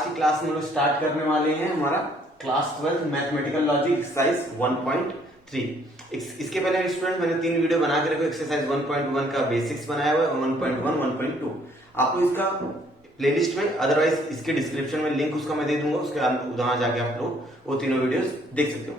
आज की क्लास में हम लोग स्टार्ट करने वाले हैं हमारा क्लास 12 मैथमेटिकल लॉजिक एक्सरसाइज 1.3। इसके पहले स्टूडेंट मैंने 3 वीडियो बना के रखो। एक्सरसाइज 1.1 का बेसिक्स बनाया हुआ है, 1.1 1.2 आपको इसका प्लेलिस्ट में, अदरवाइज इसके डिस्क्रिप्शन में लिंक उसका मैं दे दूंगा, उसके वहां जाके आप लोग वो तीनों वीडियोस देख सकते हो।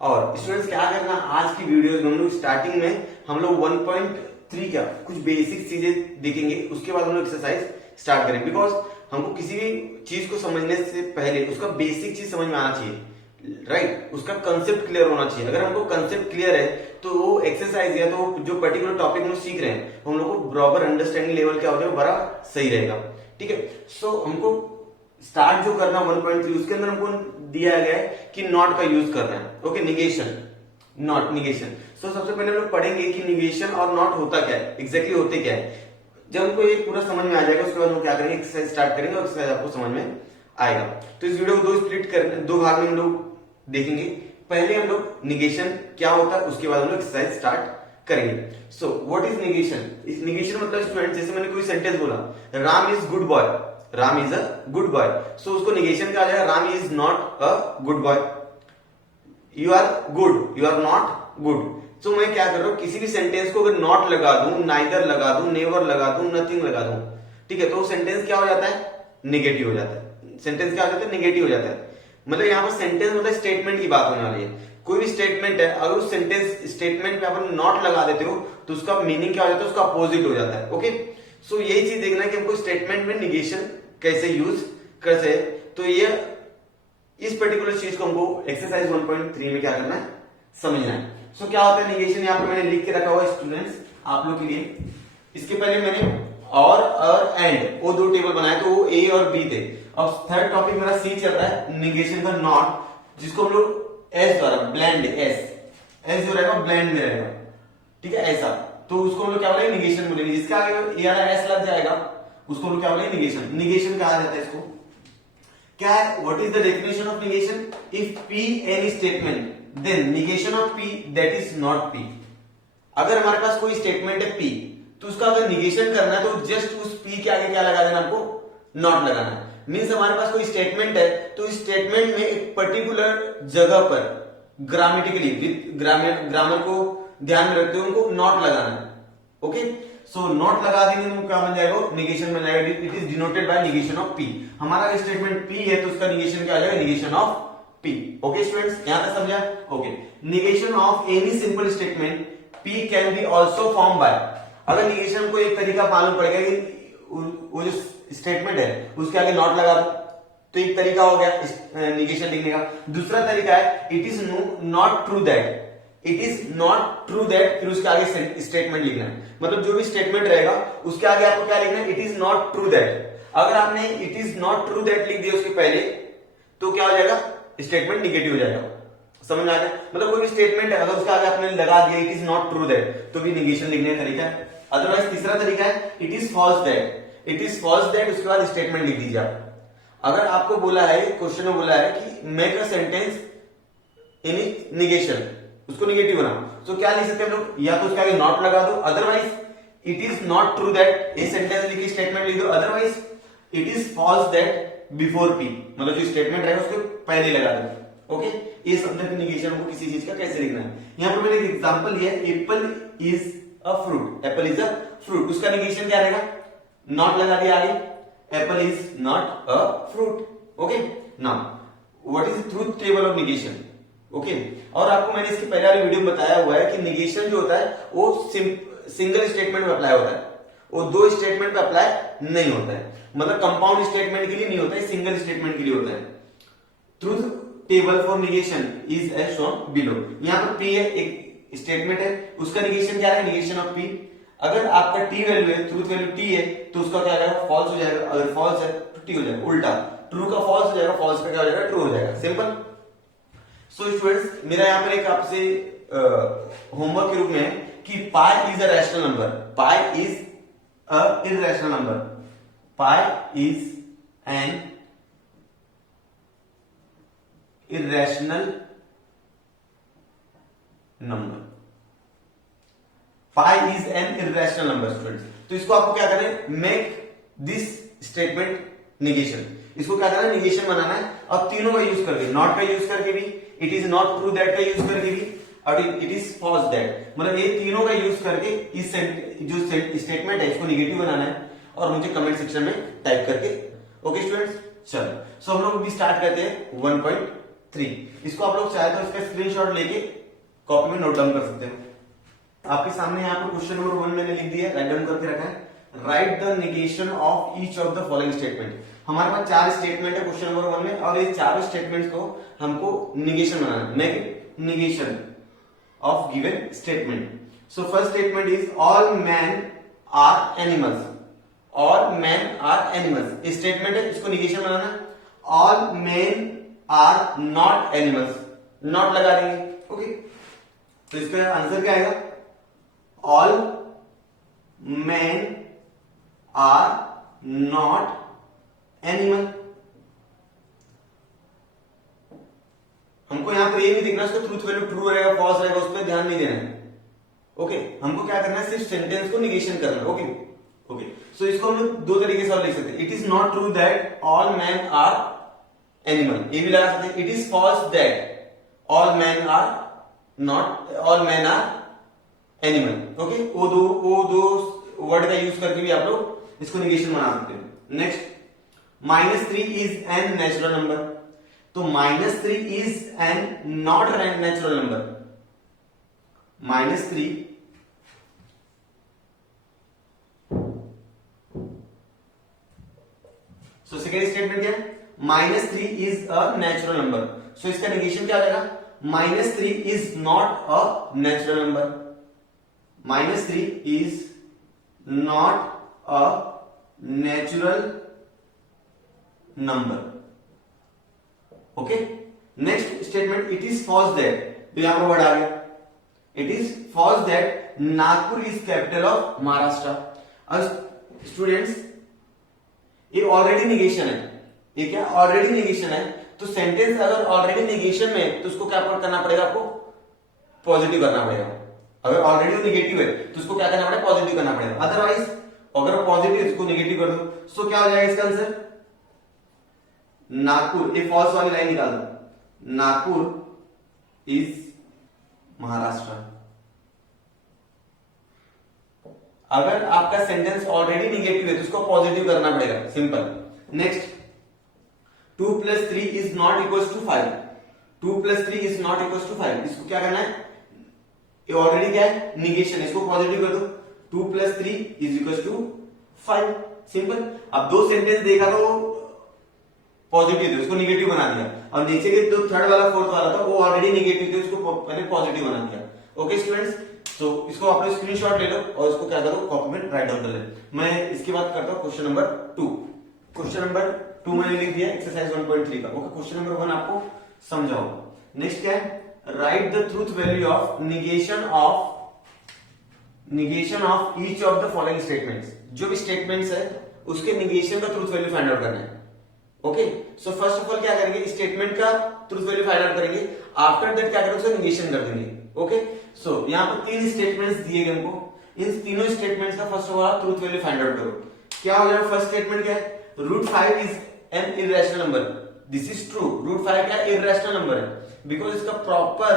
और स्टूडेंट्स क्या करना, आज की वीडियोस में हम लोग स्टार्टिंग में हम लोग 1.3 का कुछ बेसिक चीजें देखेंगे, उसके बाद हम लोग एक्सरसाइज स्टार्ट करेंगे। बिकॉज हमको किसी भी चीज को समझने से पहले उसका बेसिक चीज समझ में आना चाहिए, राइट? उसका कंसेप्ट क्लियर होना चाहिए। अगर हमको कंसेप्ट क्लियर है तो वो एक्सरसाइज या तो जो पर्टिकुलर टॉपिक हम सीख रहे हैं हम लोग को प्रॉपर अंडरस्टैंडिंग लेवल क्या हो जाए, बड़ा सही रहेगा। ठीक है, सो हमको स्टार्ट जो करना 1.3, उसके अंदर हमको दिया गया है कि नॉट का यूज करना है। Okay, negation, not, negation. So सबसे पहले हम लोग पढ़ेंगे कि निगेशन और नॉट होता क्या है, एग्जैक्टली होते क्या है। जब हमको ये पूरा समझ में आ जाएगा उसके बाद हम क्या करेंगे, एक्सरसाइज स्टार्ट करेंगे और एक्सरसाइज आपको समझ में आएगा। तो इस वीडियो को दो भाग में हम लोग देखेंगे। पहले हम लोग निगेशन क्या होता है, उसके बाद हम लोग एक्सरसाइज स्टार्ट करेंगे। So what is negation? इस निगेशन मतलब स्टूडेंट, जैसे मैंने कोई सेंटेंस बोला, Ram is good boy, Ram is a good boy, so उसको निगेशन क्या आ जाएगा, Ram is not a good boy, you are good, you are not good. तो मैं क्या कर रहा हूं, किसी भी सेंटेंस को अगर नॉट लगा दूं, नाइदर लगा दूं, नेवर लगा दूं, नथिंग लगा दूं, ठीक है, तो सेंटेंस क्या हो जाता है, निगेटिव हो जाता है। सेंटेंस क्या हो जाता है, निगेटिव हो जाता है। मतलब यहाँ पर सेंटेंस मतलब स्टेटमेंट की बात होने वाली है। कोई भी स्टेटमेंट है, अगर उस सेंटेंस स्टेटमेंट पे अपन नॉट लगा देते हो तो उसका मीनिंग क्या हो जाता है, उसका अपोजिट हो जाता है। ओके, सो यही चीज देखना है कि हमको स्टेटमेंट में निगेशन कैसे यूज कर सकते। तो ये इस पर्टिकुलर चीज को हमको एक्सरसाइज 1.3 में क्या करना है, समझना है। सो क्या होता है निगेशन, यहाँ पे मैंने लिख के रखा हुआ है स्टूडेंट्स आप लोग के लिए। इसके पहले मैंने और एंड वो दो टेबल बनाए, तो वो ए और बी थे। अब थर्ड टॉपिक मेरा सी चल रहा है, निगेशन का नॉट, जिसको हम लोग एस द्वारा, ब्लेंड, एस जो रहेगा ब्लेंड में रहेगा, ठीक है, ऐसा। तो उसको हम लोग क्या बोलेंगे, निगेशन बोलेंगे। जिसका आगे एस लग जाएगा उसको हम लोग क्या बोलेंगे, निगेशन। निगेशन कहा जाता है इसको, क्या है, what is the definition of negation? If P any statement then negation of P that is not P. अगर हमारे पास कोई स्टेटमेंट है पी, तो उसका अगर निगेशन करना है तो जस्ट उस पी के आगे क्या लगा देना, आपको नॉट लगाना है। मीन्स हमारे पास कोई स्टेटमेंट है तो इस स्टेटमेंट में एक पर्टिकुलर जगह पर ग्रामेटिकली विद ग्रामर को ध्यान में रखते हुए उनको नॉट लगाना है। ओके, सो नॉट लगा देंगे तो क्या बन जाएगा, निगेशन बन जाएगा। It is denoted by negation of P. हमारा स्टेटमेंट पी है तो उसका निगेशन क्या आ जाएगा, negation of P. Okay students, यहां तक समझा? Okay, negation of any simple statement P can be also form by. अगर निगेशन को एक तरीका मालूम पड़ेगा कि वो जो स्टेटमेंट है उसके आगे नॉट लगा दो, तो एक तरीका हो गया निगेशन लिखने का। दूसरा तरीका है it is not true that, it is not true that, फिर उसके आगे स्टेटमेंट लिखना है। मतलब जो भी स्टेटमेंट रहेगा उसके आगे आपको क्या लिखना है, it is not true that. अगर आपने it is not true that लिख दिया उसके पहले तो क्या हो जाएगा, स्टेटमेंट निगेटिव हो जाएगा। समझ में आ गया? मतलब कोई भी स्टेटमेंट है अगर उसके आगे आपने लगा दिया it is not true that, तो भी निगेशन लिखने का तरीका है। अदरवाइज तीसरा तरीका है it is false that, it is false that, उसके बाद स्टेटमेंट लिख दीजिए आप। अगर आपको बोला है, क्वेश्चन में बोला है कि make a sentence in negation, उसको निगेटिव बनाओ, तो क्या लिख सकते हैं हम लोग, या तो उसके आगे नॉट लगा दो, otherwise it is not true that, ये सेंटेंस लिखिए, स्टेटमेंट लिख दो, otherwise it is false that before P, मतलब जो स्टेटमेंट रहेगा उसके पहले लगा दो। ओके, ये समझना कि निगेशन को किसी चीज का कैसे लिखना है। यहां पर मैंने एक एग्जांपल लिया है, Apple is a fruit, Apple is a fruit, उसका निगेशन क्या रहेगा, नॉट लगा दिया आगे, Apple is not a fruit. Okay, now what is truth table of negation. Okay, और आपको मैंने इसके पहले वाले वीडियो में बताया हुआ है कि निगेशन जो होता है वो सिंगल स्टेटमेंट में अप्लाई होता है, वो दो स्टेटमेंट पे अप्लाई नहीं होता है। मतलब कंपाउंड स्टेटमेंट के लिए नहीं होता है, सिंगल स्टेटमेंट के लिए होता है। Truth table for negation is as shown below. यहां पर पी है, एक स्टेटमेंट है, उसका निगेशन क्या है, निगेशन ऑफ पी। अगर आपका टी वैल्यू है, ट्रूथ वैल्यू टी है, तो उसका क्या आएगा, फॉल्स हो जाएगा। अगर फॉल्स है तो टी हो जाएगा, उल्टा ट्रू का फॉल्स हो जाएगा, फॉल्स का क्या हो जाएगा, ट्रू हो जाएगा। सिंपल। सो स्टूडेंट्स, मेरा यहाँ पर एक आपसे होमवर्क के रूप में है कि pi is a rational number, pi is a irrational number, pi is an irrational number, pi is an irrational number students. तो इसको आपको क्या करना है, मेक दिस स्टेटमेंट निगेशन। इसको क्या करना है, निगेशन बनाना है। अब तीनों का यूज करके, नॉट का यूज करके भी, it is not true that का यूज करके भी, और इट इज फॉल्स दैट, मतलब ये तीनों का यूज करके इस जो स्टेटमेंट है इसको निगेटिव बनाना है और मुझे कमेंट सेक्शन में टाइप करके। ओके स्टूडेंट्स, चलो सो हम लोग भी स्टार्ट करते हैं 1.3। इसको आप लोग चाहे तो इसका स्क्रीनशॉट लेके कॉपी में नोट डाउन कर सकते हो। आपके सामने यहाँ पर क्वेश्चन नंबर 1 मैंने लिख दिया, राइट डाउन करके रखा है। Right the negation of each of the following statement. हमारे पास 4 स्टेटमेंट है क्वेश्चन नंबर 1 में, और ये चारों स्टेटमेंट्स को हमको निगेशन बनाना है। Make negation of given statement. So first statement is all man are animals. All man are animals statement है, इसको निगेशन बनाना है। All man are not animals, not लगा देंगे। ओके, तो इसका आंसर क्या आएगा, all man are not animal. हमको यहां पर ये नहीं दिखना इसको ट्रूथ वैल्यू ट्रू रहेगा फॉल्स रहेगा, उस पर ध्यान नहीं देना है। ओके, हमको क्या करना है, सिर्फ सेंटेंस को निगेशन करना है। ओके ओके, सो इसको हम लोग दो तरीके से और लिख सकते हैं। It is not true that all man are animal, ये भी लगा सकते हैं। It is false that all man are not, all man are animal. Okay, वो दो वर्ड का यूज करके भी आप लोग इसको निगेशन बना सकते हैं। Next, -3 is an natural number. तो -3 is an not natural number. -3 so second statement क्या है, -3 is a natural number. So इसका निगेशन क्या हो जाएगा, -3 is not a natural number. -3 is not a natural number. Okay, next statement, it is false that. तो यहां पर word आ गया, it is false that Nagpur is capital of Maharashtra. अब स्टूडेंट्स, ये ऑलरेडी निगेशन है, ये क्या ऑलरेडी निगेशन है। तो सेंटेंस अगर ऑलरेडी निगेशन में है तो उसको क्या करना पड़ेगा, आपको पॉजिटिव करना पड़ेगा। अगर ऑलरेडी निगेटिव है तो उसको क्या करना पड़ेगा, पॉजिटिव करना पड़ेगा। अदरवाइज अगर पॉजिटिव इसको निगेटिव कर दो, सो क्या हो जाएगा इसका आंसर, नागपुर। ये फॉल्स वाली लाइन निकाल दो, नागपुर इज महाराष्ट्र। अगर आपका सेंटेंस ऑलरेडी निगेटिव है तो उसको पॉजिटिव करना पड़ेगा, simple. Next, 2 + 3 is not equal to 5। 2 + 3 is not equal to 5। इसको क्या करना है, ये ऑलरेडी क्या है, निगेशन, इसको पॉजिटिव कर दो। 2 + 3 इज इक्वल टू 5, सिंपल। अब दो सेंटेंस देखा तो पॉजिटिव थे, उसको निगेटिव बना दिया, और नीचे के जो थर्ड वाला फोर्थ वाला था वो ऑलरेडी निगेटिव थे, उसको मैंने पॉजिटिव बना दिया। ओके स्टूडेंट्स, तो इसको आप लोग स्क्रीनशॉट ले लो और इसको क्या करो, कॉपी में राइट डाउन कर ले। मैं इसके बाद करता हूँ क्वेश्चन नंबर 2। क्वेश्चन नंबर 2 मैंने लिख दिया एक्सरसाइज 1.3 का। ओके, क्वेश्चन नंबर 1 आपको समझाओ। नेक्स्ट क्या है, right the truth value of negation of each of the following statements. जो भी स्टेटमेंट्स है उसके निगेशन का ट्रूथ वैल्यू फाइंड आउट करना है। Okay, so first of all क्या करेंगे, स्टेटमेंट का ट्रूथ वैल्यू फाइंड आउट करेंगे। आफ्टर दैट क्या करेंगे, उसका निगेशन कर देंगे। ओके, सो यहाँ पर 3 स्टेटमेंट्स दिए गए हमको। इन तीनों स्टेटमेंट्स का first of all truth value find out करो। क्या हो जाएगा, फर्स्ट स्टेटमेंट क्या है, √5 is an irrational number. This is true. √5 क्या इररेशनल नंबर है, बिकॉज इसका प्रॉपर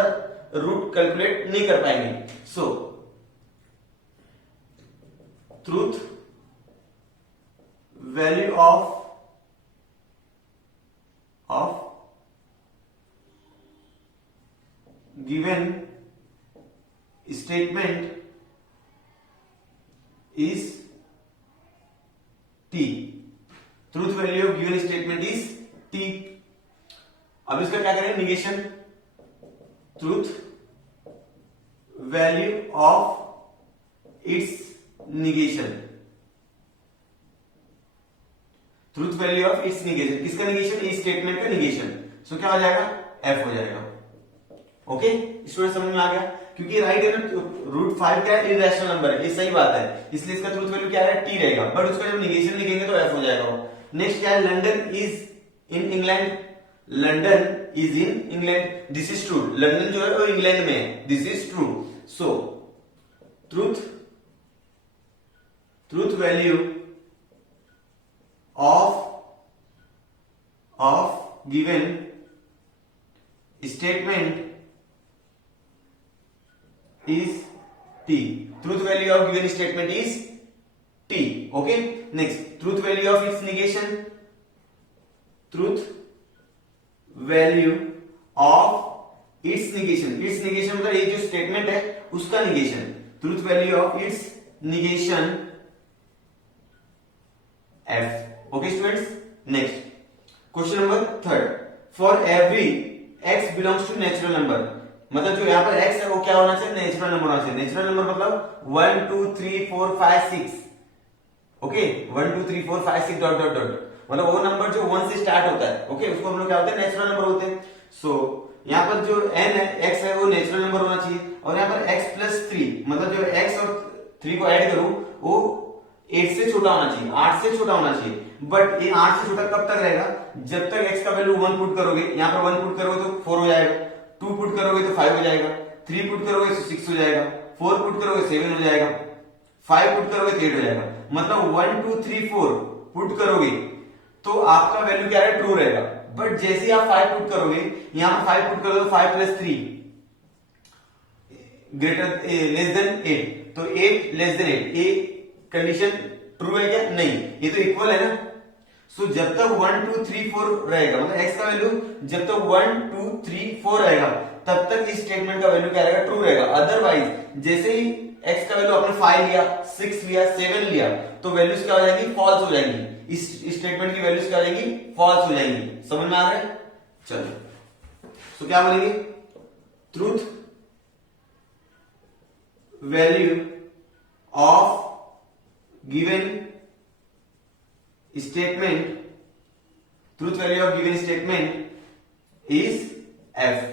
रूट कैलकुलेट नहीं कर पाएंगे। So truth value of given statement is t। truth value of given statement is t। अब इसका क्या करें, negation. truth value of its negation। truth value of its negation, किसका निगेशन, इस स्टेटमेंट का निगेशन। सो क्या हो जाएगा, f हो जाएगा। ओके स्टूडेंट, समझ में आ गया, क्योंकि राइट है ना, √5 क्या है, इररेशनल नंबर है, ये सही बात है, इसलिए इसका ट्रूथ वैल्यू क्या है, t रहेगा। बट उसका जब निगेशन लिखेंगे तो f हो जाएगा। नेक्स्ट क्या है, London is in England. London is in England, this is true. London जो है वो इंग्लैंड में है, this is true. So truth value of of given statement is t. Truth value of given statement is t. Okay. Next, truth value of its negation. Truth value of its negation. Its negation मतलब ये जो statement है उसका negation. Truth value of its negation f. Okay students. Next, question number 3rd. For every x belongs to natural number. मतलब जो यहाँ पर x है वो क्या होना चाहिए, नेचुरल नंबर होना चाहिए। नेचुरल नंबर मतलब 1 2 3 4 5 6। ओके, 1 2 3 4 5 6 डॉट डॉट डॉट, मतलब वो नंबर जो 1 से स्टार्ट होता है। ओके, उसको हम लोग क्या होते हैं, नेचुरल नंबर होते हैं। सो यहाँ पर जो n है, x है, वो नेचुरल नंबर होना चाहिए। और यहाँ पर x प्लस 3, मतलब जो x और 3 को ऐड करूं वो 8 से छोटा होना चाहिए, 8 से छोटा होना चाहिए। बट ये 8 से छोटा कब तक रहेगा, जब तक x का वैल्यू 1 पुट करोगे, यहाँ पर 1 पुट करोगे तो 4 हो जाएगा, 2 पुट करोगे तो 5 हो जाएगा, 3 पुट करोगे तो 6 हो जाएगा, 4 पुट करोगे 7 हो जाएगा, 5 पुट करोगे तो 8 हो जाएगा। मतलब 1 2 3 4 पुट करोगे तो आपका वैल्यू क्या है, ट्रू रहेगा। बट जैसे ही आप 5 पुट करोगे, यहां पर 5 पुट करोगे तो 5 प्लस 3 ग्रेटर लेस देन 8, तो 8 लेस देन 8, ये कंडीशन ट्रू है क्या, नहीं, ये तो इक्वल है ना। सो जब तक 1 2 3 4 रहेगा, मतलब x का वैल्यू जब तक 1 2 3 4 रहेगा तब तक इस स्टेटमेंट का वैल्यू क्या रहेगा, ट्रू रहेगा। अदरवाइज जैसे ही x का वैल्यू आपने 5 लिया, 6 लिया, 7 लिया, तो वैल्यूज क्या हो जाएंगी, फॉल्स हो जाएंगी। इस स्टेटमेंट की वैल्यूज क्या हो जाएंगी, फॉल्स हो जाएंगी। समझ में आ रहा है? चलो, सो क्या बोलेंगे, truth value of given statement, truth value of given statement is F.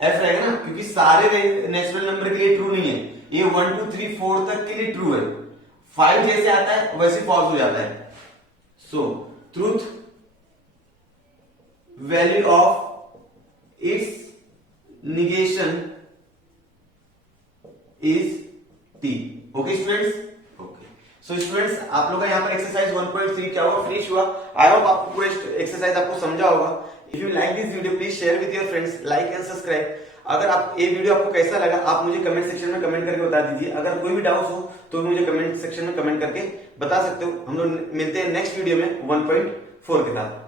F रहेगा ना, क्योंकि सारे नेचुरल नंबर के लिए ट्रू नहीं है, ये 1 2 3 4 तक के लिए ट्रू है। 5 जैसे आता है वैसे फॉल्स हो जाता है। So truth value of its negation is T. Okay students, so students, आप लोग का यहाँ पर एक्सरसाइज 1.3 क्या हुआ, फिनिश हुआ। आई होप आपको पूरा एक्सरसाइज आपको समझा होगा। If you like this video please share with your friends, like and subscribe. अगर आप ये वीडियो आपको कैसा लगा आप मुझे कमेंट सेक्शन में कमेंट करके बता दीजिए। अगर कोई भी डाउट हो तो मुझे कमेंट सेक्शन में कमेंट करके बता सकते हो। हम लोग मिलते हैं नेक्स्ट वीडियो में 1.4 के साथ।